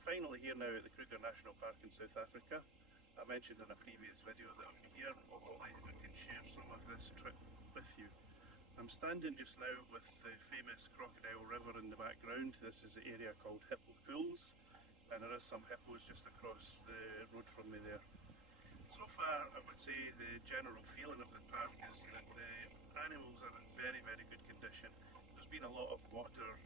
I'm finally here now at the Kruger National Park in South Africa. I mentioned in a previous video that I'll be here and hopefully I can share some of this trip with you. I'm standing just now with the famous Crocodile River in the background. This is the area called Hippo Pools, and there is some hippos just across the road from me there. So far I would say the general feeling of the park is that the animals are in very good condition. There's been a lot of water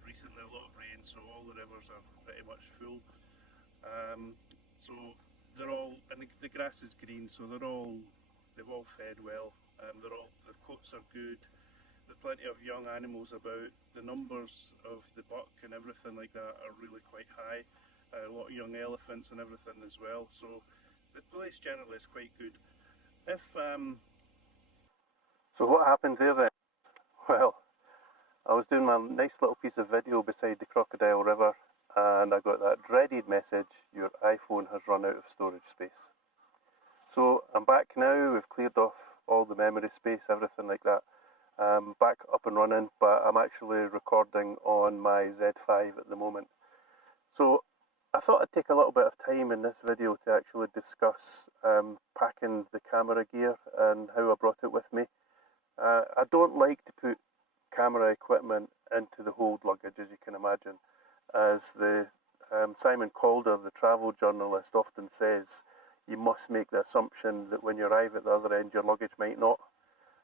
recently, a lot of rain, so all the rivers are pretty much full. So they're all, and the grass is green, so they've all fed well. Their coats are good. There's plenty of young animals about. The numbers of the buck and everything like that are really quite high. A lot of young elephants and everything as well. So the place generally is quite good. So what happened there then? Well, I was doing my nice little piece of video beside the Crocodile River and I got that dreaded message, your iPhone has run out of storage space. So I'm back now, we've cleared off all the memory space, everything like that. Back up and running, but I'm actually recording on my Z5 at the moment. So I thought I'd take a little bit of time in this video to actually discuss packing the camera gear and how I brought it with me. I don't like to put camera equipment into the hold luggage, as you can imagine. As the Simon Calder, the travel journalist, often says, you must make the assumption that when you arrive at the other end your luggage might not,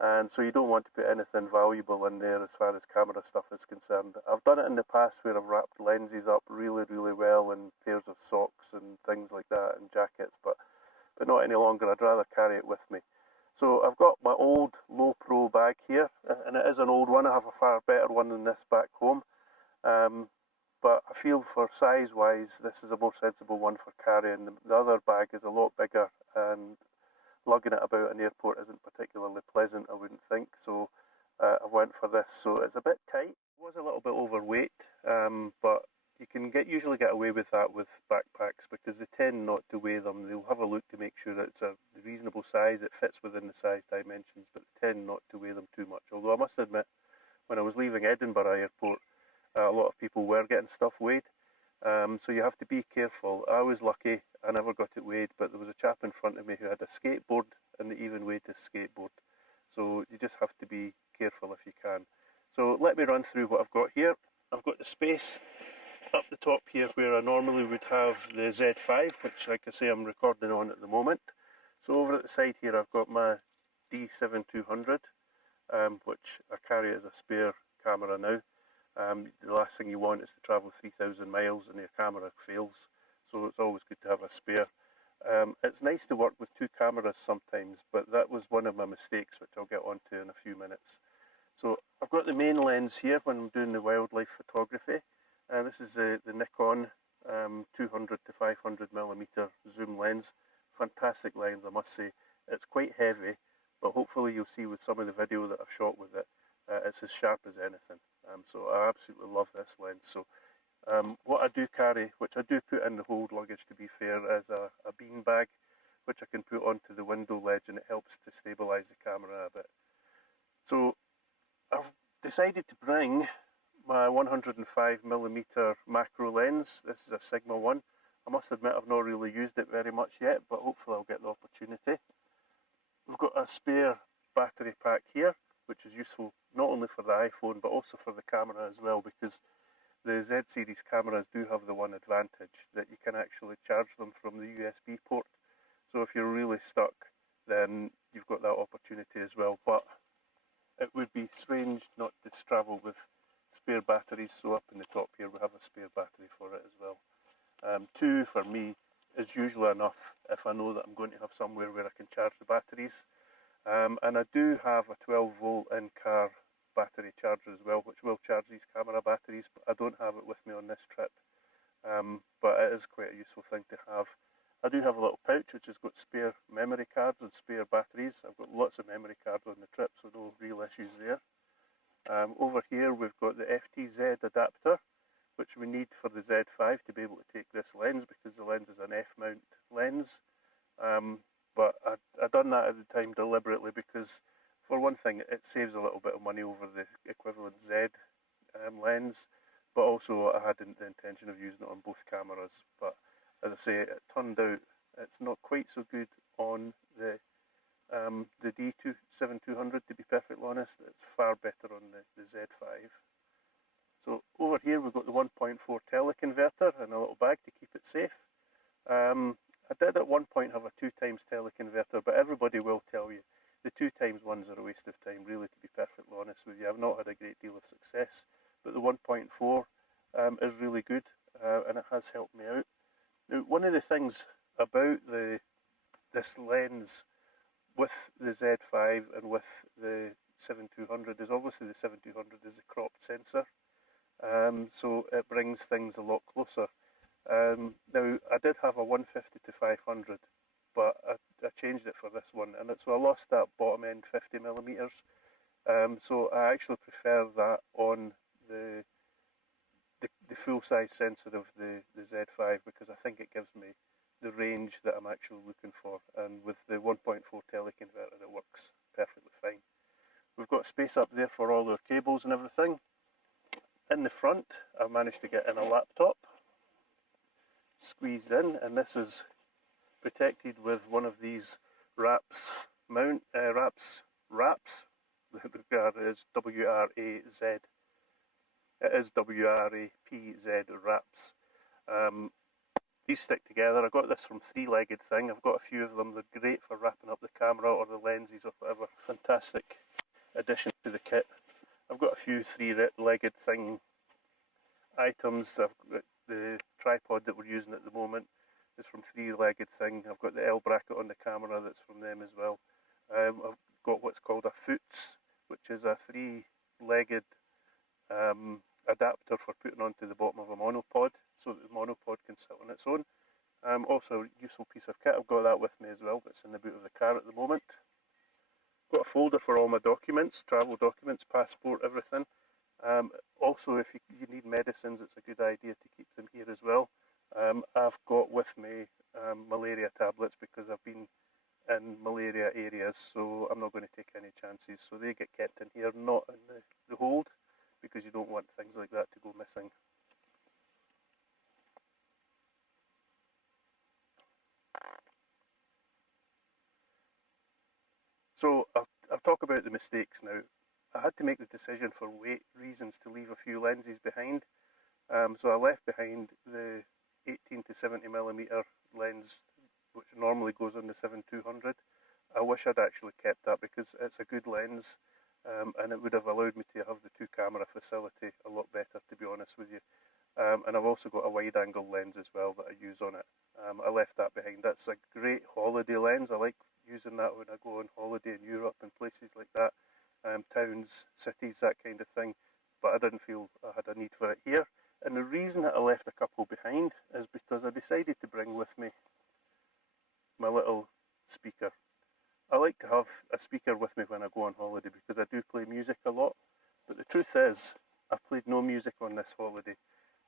and so you don't want to put anything valuable in there as far as camera stuff is concerned. I've done it in the past where I've wrapped lenses up really well in pairs of socks and things like that and jackets, but not any longer. I'd rather carry it with me. So I've got my old low pro bag here, and it is an old one. I have a far better one than this back home, but I feel for size wise this is a more sensible one for carrying. The other bag is a lot bigger and lugging it about an airport isn't particularly pleasant, I wouldn't think, so I went for this. So it's a bit tight, it was a little bit overweight, but you can usually get away with that with backpacks because they tend not to weigh them. They'll have a look to make sure that it's a reasonable size, it fits within the size dimensions, but they tend not to weigh them too much. Although I must admit, when I was leaving Edinburgh Airport, a lot of people were getting stuff weighed, so you have to be careful. I was lucky, I never got it weighed, but there was a chap in front of me who had a skateboard and they even weighed his skateboard. So you just have to be careful if you can. So let me run through what I've got here. I've got the space up the top here where I normally would have the Z5, which like I say I'm recording on at the moment. So over at the side here I've got my D7200, which I carry as a spare camera now. The last thing you want is to travel 3,000 miles and your camera fails, so it's always good to have a spare. It's nice to work with two cameras sometimes, but that was one of my mistakes, which I'll get onto in a few minutes. So I've got the main lens here when I'm doing the wildlife photography. This is the Nikon 200 to 500mm zoom lens. Fantastic lens, I must say. It's quite heavy, but hopefully you'll see with some of the video that I've shot with it, it's as sharp as anything. So I absolutely love this lens. So what I do carry, which I do put in the hold luggage to be fair, is a bean bag, which I can put onto the window ledge, and it helps to stabilise the camera a bit. So I've decided to bring my 105mm macro lens. This is a Sigma 1. I must admit I've not really used it very much yet, but hopefully I'll get the opportunity. We've got a spare battery pack here, which is useful not only for the iPhone but also for the camera as well, because the Z series cameras do have the one advantage that you can actually charge them from the USB port. So if you're really stuck, then you've got that opportunity as well. But it would be strange not to travel with spare batteries, so up in the top here we have a spare battery for it as well. 2 for me is usually enough if I know that I'm going to have somewhere where I can charge the batteries. And I do have a 12 volt in-car battery charger as well, which will charge these camera batteries, but I don't have it with me on this trip. But it is quite a useful thing to have. I do have a little pouch which has got spare memory cards and spare batteries. I've got lots of memory cards on the trip, so no real issues there. Over here we've got the FTZ adapter, which we need for the Z5 to be able to take this lens, because the lens is an F-mount lens. But I done that at the time deliberately because, for one thing, it saves a little bit of money over the equivalent Z lens. but also I had the intention of using it on both cameras. But as I say, it turned out it's not quite so good on the D7200, to be perfectly honest. It's far better on the Z5. So over here we've got the 1.4 teleconverter in a little bag to keep it safe. I did at one point have a 2x teleconverter, but everybody will tell you the 2x ones are a waste of time, really, to be perfectly honest with you. I've not had a great deal of success, but the 1.4 is really good, and it has helped me out. Now, one of the things about this lens with the Z5 and with the 7200 is obviously the 7200 is a cropped sensor, so it brings things a lot closer. Now, I did have a 150 to 500, but I changed it for this one, and so I lost that bottom end 50mm. So I actually prefer that on the full size sensor of the Z5, because I think it gives me the range that I'm actually looking for, and with the 1.4 teleconverter it works perfectly fine. We've got space up there for all our cables and everything. In the front I've managed to get in a laptop squeezed in, and this is protected with one of these wraps. The R is W-R-A-Z. It is W-R-A-P-Z wraps. These stick together. I got this from Three-Legged Thing. I've got a few of them. They're great for wrapping up the camera or the lenses or whatever. Fantastic addition to the kit. I've got a few Three-Legged Thing items. I've got the tripod that we're using at the moment is from Three-Legged Thing. I've got the L bracket on the camera that's from them as well. I've got what's called a Foots, which is a three-legged adapter for putting onto the bottom of a monopod, so that the monopod can sit on its own. Also a useful piece of kit. I've got that with me as well, but it's in the boot of the car at the moment. Got a folder for all my documents, travel documents, passport, everything. Also, if you need medicines, it's a good idea to keep them here as well. I've got with me malaria tablets because I've been in malaria areas, so I'm not going to take any chances. So they get kept in here, not in the hold, because you don't want things like that to go missing. So I'll talk about the mistakes now. I had to make the decision for weight reasons to leave a few lenses behind. So I left behind the 18 to 70mm lens, which normally goes on the 7200. I wish I'd actually kept that, because it's a good lens, and it would have allowed me to have the two camera facility a lot better, to be honest with you. And I've also got a wide angle lens as well that I use on it. I left that behind. That's a great holiday lens. I like using that when I go on holiday in Europe and places like that, towns, cities, that kind of thing. But I didn't feel I had a need for it here. And the reason that I left a couple behind is because I decided to bring with me my little speaker. I like to have a speaker with me when I go on holiday, because I do play music a lot. But the truth is, I've played no music on this holiday.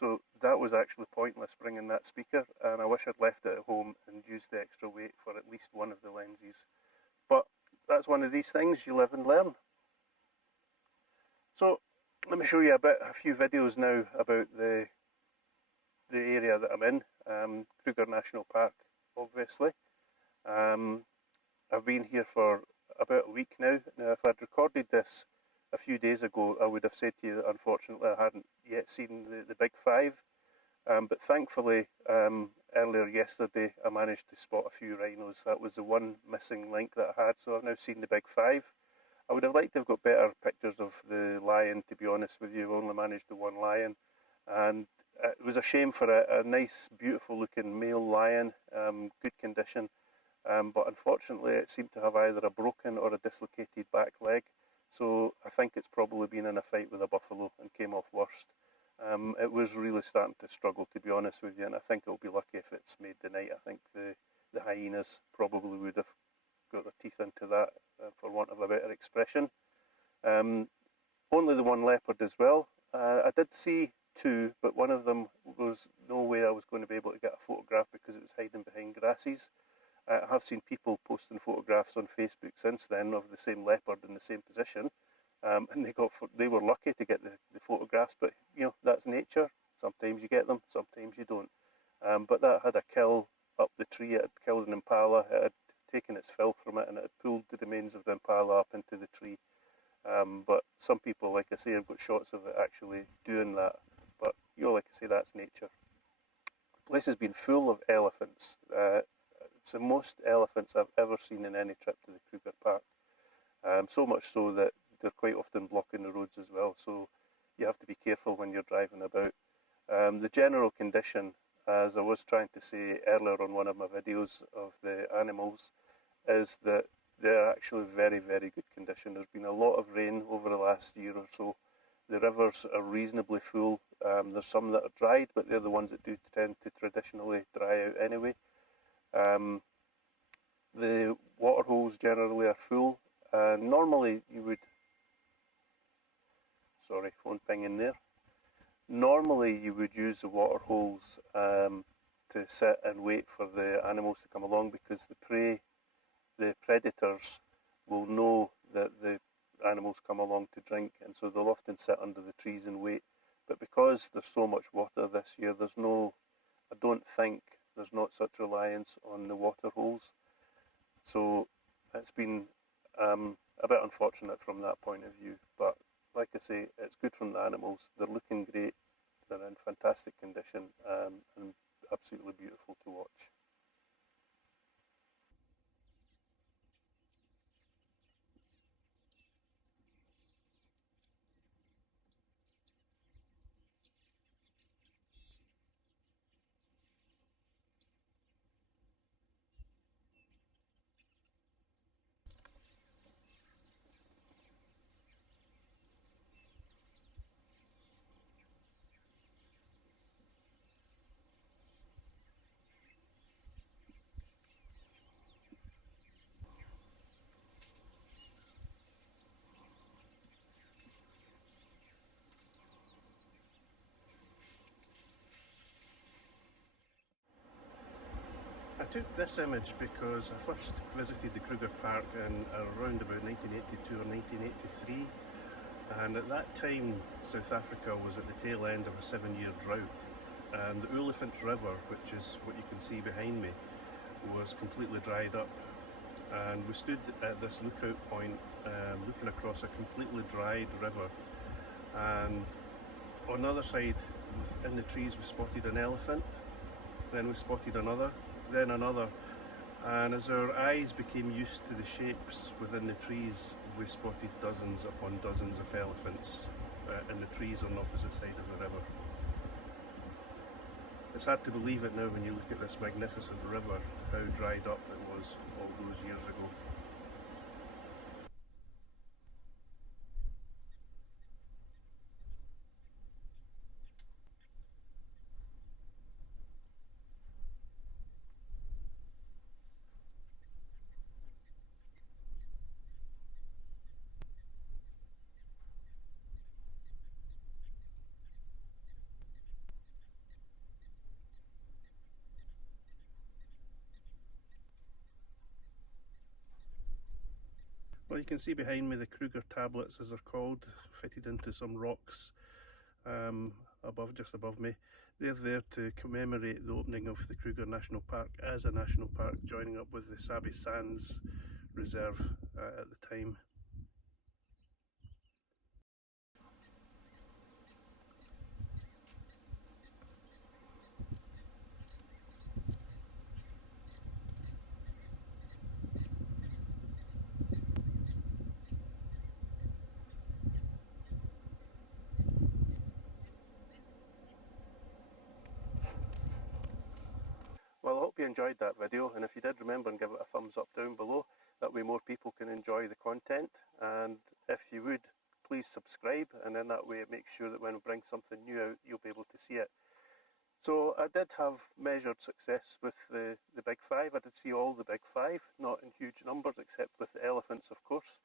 So that was actually pointless, bringing that speaker, and I wish I'd left it at home and used the extra weight for at least one of the lenses. But that's one of these things, you live and learn. So let me show you a few videos now about the area that I'm in, Kruger National Park, obviously. I've been here for about a week now. Now, if I'd recorded this a few days ago, I would have said to you that unfortunately I hadn't yet seen the big five. But thankfully, earlier yesterday, I managed to spot a few rhinos. That was the one missing link that I had, so I've now seen the big five. I would have liked to have got better pictures of the lion, to be honest with you. I've only managed the one lion, and it was a shame for a nice, beautiful looking male lion, good condition, but unfortunately it seemed to have either a broken or a dislocated back leg, so I think it's probably been in a fight with a buffalo and came off worst. It was really starting to struggle, to be honest with you, and I think it'll be lucky if it's made the night. I think the hyenas probably would have got their teeth into that, for want of a better expression. Only the one leopard as well. I did see two, but one of them was no way I was going to be able to get a photograph because it was hiding behind grasses. I have seen people posting photographs on Facebook since then of the same leopard in the same position, and they were lucky to get the photographs. But that's nature. Sometimes you get them, sometimes you don't. But that had a kill up the tree. It had killed an impala. It had taken its fill from it, and it had pulled the remains of the impala up into the tree. But some people, like I say, have got shots of it actually doing that. But like I say, that's nature. The place has been full of elephants. It's the most elephants I've ever seen in any trip to the Kruger Park. So much so that they're quite often blocking the roads as well. So you have to be careful when you're driving about. The general condition, as I was trying to say earlier on one of my videos of the animals, is that they're actually very, very good condition. There's been a lot of rain over the last year or so. The rivers are reasonably full. There's some that are dried, but they're the ones that do tend to traditionally dry out anyway. The water holes generally are full. Normally you would, sorry, phone pinging there. Normally you would use the water holes to sit and wait for the animals to come along, because the predators will know that the animals come along to drink, and so they'll often sit under the trees and wait. But because there's so much water this year, I don't think there's not such reliance on the water holes. So it's been a bit unfortunate from that point of view. But like I say, it's good from the animals. They're looking great. They're in fantastic condition and absolutely beautiful to watch. I took this image because I first visited the Kruger Park in around about 1982 or 1983, and at that time South Africa was at the tail end of a 7-year drought, and the Olifants River, which is what you can see behind me, was completely dried up. And we stood at this lookout point looking across a completely dried river, and on the other side in the trees we spotted an elephant, then we spotted another, then another, and as our eyes became used to the shapes within the trees, we spotted dozens upon dozens of elephants in the trees on the opposite side of the river. It's hard to believe it now when you look at this magnificent river, how dried up it was all those years ago. Well, you can see behind me the Kruger tablets, as they're called, fitted into some rocks just above me. They're there to commemorate the opening of the Kruger National Park as a national park, joining up with the Sabi Sands Reserve at the time. Well, I hope you enjoyed that video, and if you did, remember and give it a thumbs up down below. That way more people can enjoy the content, and if you would, please subscribe, and then that way it makes sure that when we bring something new out, you'll be able to see it. So I did have measured success with the big five. I did see all the big five, not in huge numbers, except with the elephants, of course.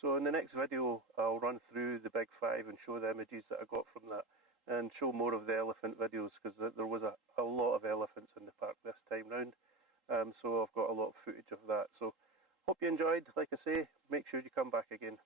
So in the next video, I'll run through the big five and show the images that I got from that, and show more of the elephant videos, because there was a lot of elephants in the park this time round. So I've got a lot of footage of that. So hope you enjoyed. Like I say, make sure you come back again.